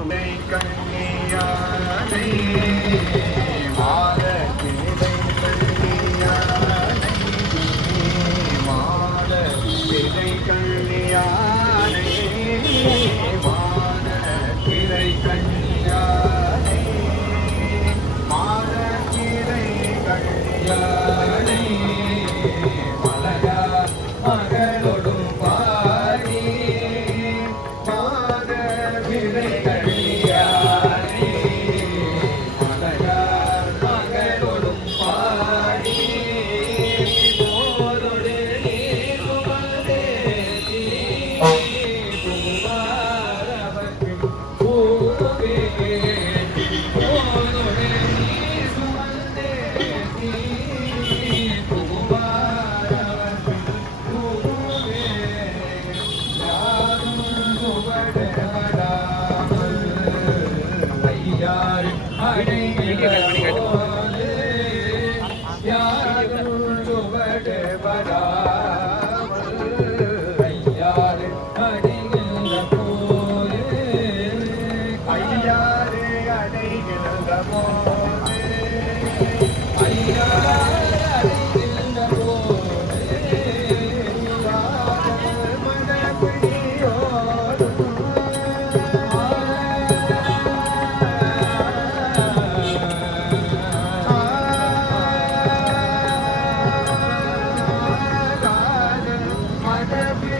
உன்னை கண்ணியானை Happy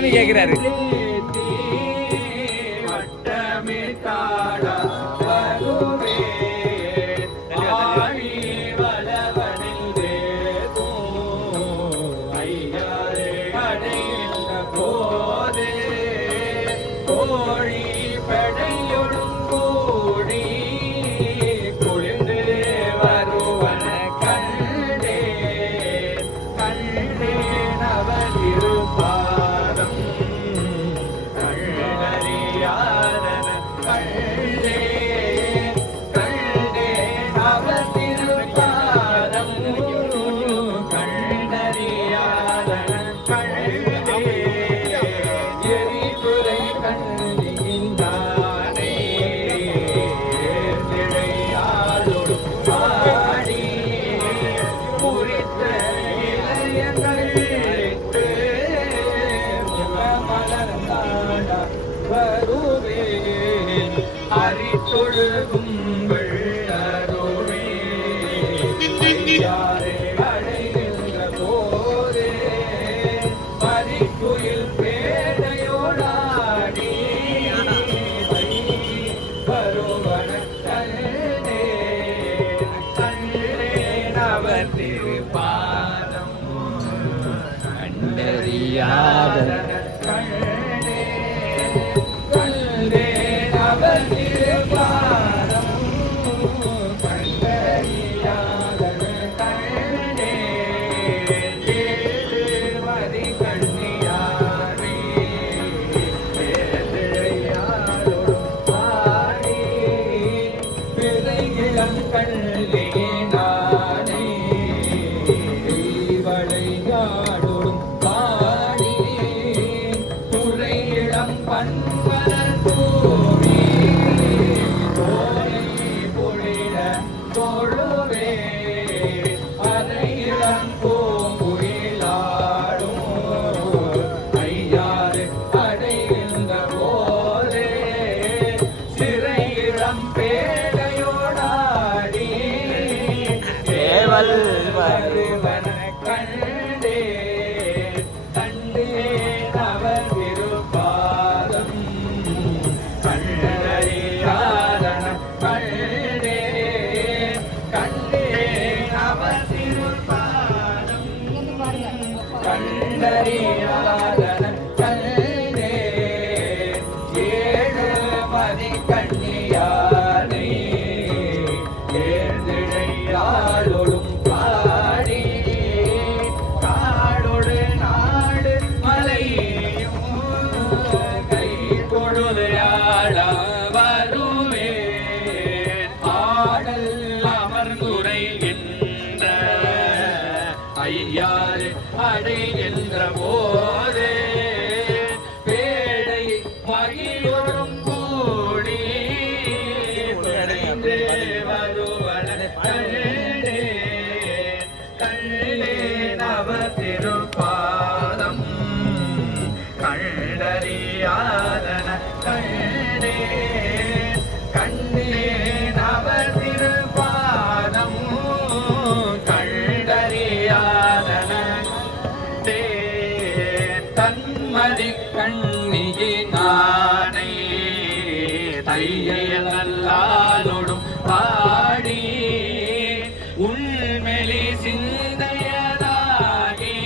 சாமி கேட்கிறாரு one. மதி கண்ணியே நானே. தையல்லாலோடும் பாடி. உள்மெளி சிந்தையதாகி.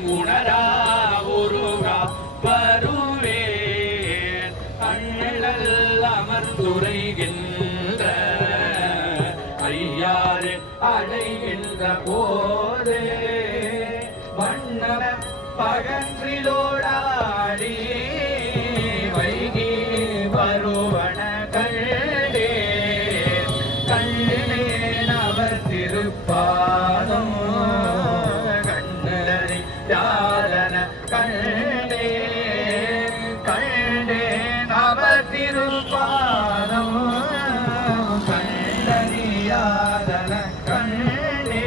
உணரா உருகா பருவேன் அண்ணல் அமர்ந்துரைகின்ற. ஐயாறு அடைகின்ற போ பகன்றிலோடாடி வைகி வருவன கண்டே கண்ணினேன் அவர் திருப்பாதம் கண்ணனை யாதன கண்டே கண்டேன் அவர் திருப்பாதம் கண்டறியாதன கண்டே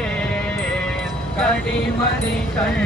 கடிமணி கண்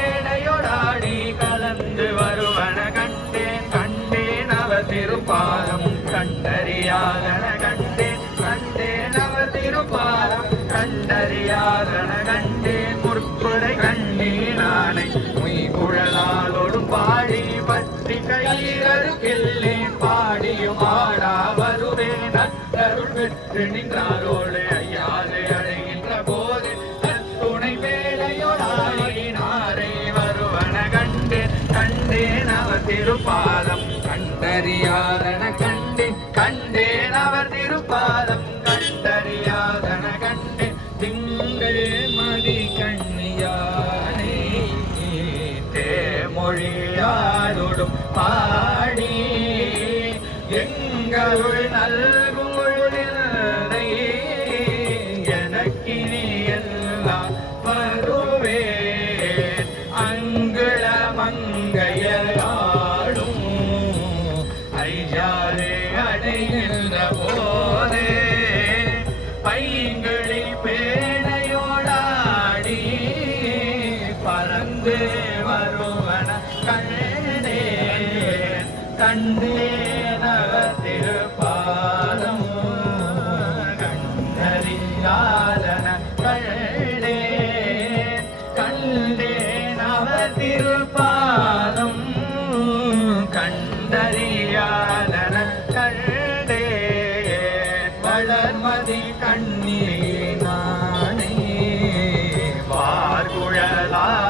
மேடையோடாடி கலந்து வருவன கண்டேன். கண்டேன் அவ திருப்பாலம் கண்டறியாதன கண்டேன். கண்டேன் அவ திருப்பாலம் கண்டறியாதன கண்டறியாதன கண்டே கண்டேன் அவர் திருப்பாதம். கண்டறியாதன கண்டே திங்கள் மதி கண்ணியானே தேமொழியாரோடும் பாடி எங்களுள் நல்கும் கண்டேனவ திருப்பாதம் கண்டறியாதன கண்டே கண்டேனவ திருப்பாதம் கண்டறியாதன கண்டே வளர்மதி கண்ணீனானே பார்குழலாலோடும்